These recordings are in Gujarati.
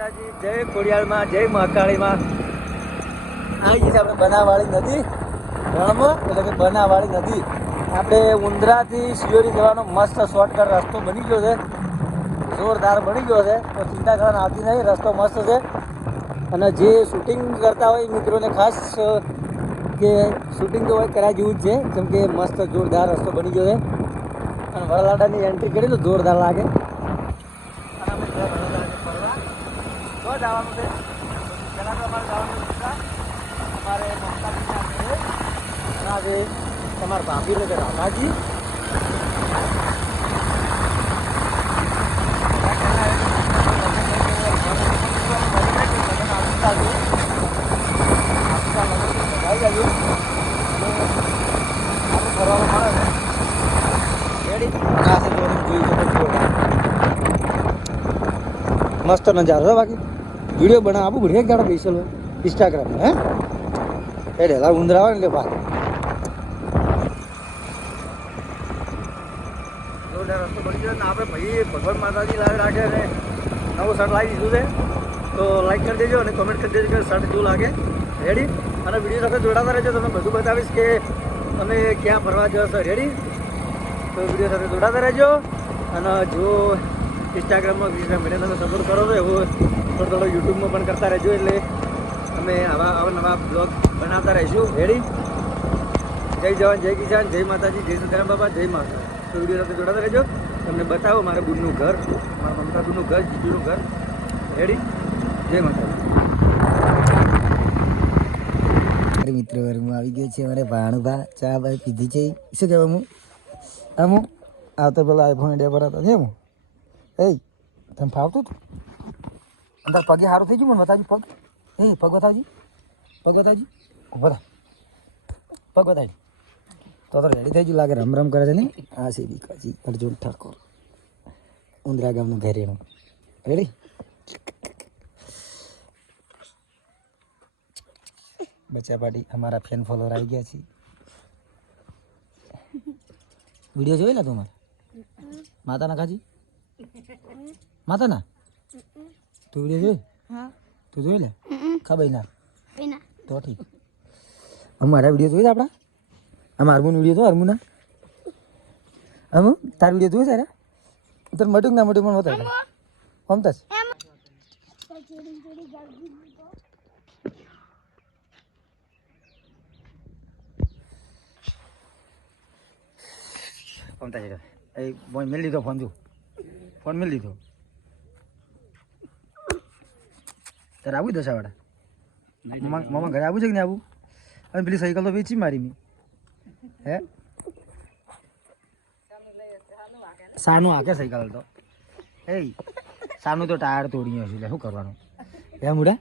માતાજી, જય ખોડિયાળમાં જય મહાકાળીમાં. ગઈ છે આપણે બનાવાળી નદી રણમાં એટલે કે બનાવાળી નદી. આપણે ઉંદરાથી શિયોરી જવાનો મસ્ત શોર્ટકટ રસ્તો બની ગયો છે. જોરદાર બની ગયો છે. તો ચિંતા કરવાની આવતી નહીં, રસ્તો મસ્ત છે. અને જે શૂટિંગ કરતા હોય મિત્રોને ખાસ, કે શૂટિંગ તો હોય કરા જેવું જ છે કેમ કે મસ્ત જોરદાર રસ્તો બની ગયો છે. અને વરલાડાની એન્ટ્રી કરી તો જોરદાર લાગે અને અમે ગયા વરલાડાને ફરવા. તો જવાનું છે પહેલાં તો અમારે જવાનું છે ઉત્તરા. અમારે મમતાજીના ઘરે. અને આજે તમારા ભાભી એટલે કે રાધાજી મસ્ત નજારો છે બાકી વીડિયો બનાવ. આપું ભૂલી ગાડો પૈસા લો. ઇન્સ્ટાગ્રામ હે? એ ઢેલા ઉંદરા આવે ને એટલે બની ને, આપણે ભાઈ ભગવાન માતાજી લાવી રાખે ને, નવો શર્ટ લાવી દીધું છે, તો લાઈક કરી દેજો અને કોમેન્ટ કરી દેજો કે શર્ટ કેવું લાગે. રેડી અને વીડિયો સાથે જોડાતા રહેજો. તમને બધું બતાવીશ કે તમે ક્યાં ફરવા જશો. રેડી તો વીડિયો સાથે જોડાતા રહેજો. અને જો ઇન્સ્ટાગ્રામમાં વીડિયો તમે સપોર્ટ કરો છો. એવું થોડો થોડો યુટ્યુબમાં પણ કરતા રહેજો એટલે અમે આવા આવા નવા બ્લોગ બનાવતા રહીશું. રેડી જય જવાન, જય કિસાન, જય માતાજી, જય સીતારામ બાબા જય માતા તો વીડિયો સાથે જોડાતા રહેજો. તમને બતાવો મારા બુનનું ઘર, મારા મમતા બુનનું ઘર, જીજુનું ઘર. રેડી જય માતાજી. મિત્રો, ઘરમાં આવી ગયો છે અમારે ભાણુભા. ચા ભાઈ પીધી છે. શું કહેવાય હું આમ હું? આવતો પેલા આઈફોન ઇન્ડિયા પર હતો છે હું? એ તને ફાવતું હતું અંદર પગે સારું થઈ ગયું મને બતાવજી, પગ. એ, પગ બતાવજી. પગ બતાવજી. બધા પગ બતાવજી. તો તો રેડી થઈ ગયું લાગે રમ રમ કરે છે ને? આ છે બીકાજી અર્જુન ઠાકોર. ઉંદરા ગામનું ઘરેણું. રેડી બચ્ચા પાટી અમારા ફેન ફોલોવર આવી ગયા છે. વીડિયો જોઈ તું તમારે માતા કાજી? માતાના? તું વીડિયો જોઈ? તું જોઈ લે? ખબર ના? તો ઠીક. અમારા વીડિયો જોઈ આપણા? આમ હરમુન વીડિયો તો હરમુના આમ તાર વીડિયો જોઈ સારા? તાર મટુક ના મટુક પણ હોતા હમતા ફોન સમતા એ મેળ લીધો ફોન જો. ફોન મેળ લીધો તારે આવું દશા વાળા મામા ઘરે આવું છે કે નહીં આવું? અને પેલી સાયકલ તો વેચી મારી મેં. હે? સાનું આકે સાયકલ તો. એ સાનું તો ટાયર તોડી હશે એટલે શું કરવાનું? હે મુડા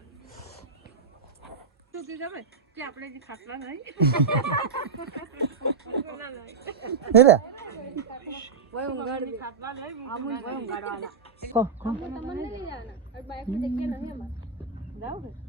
નહીં Velvet.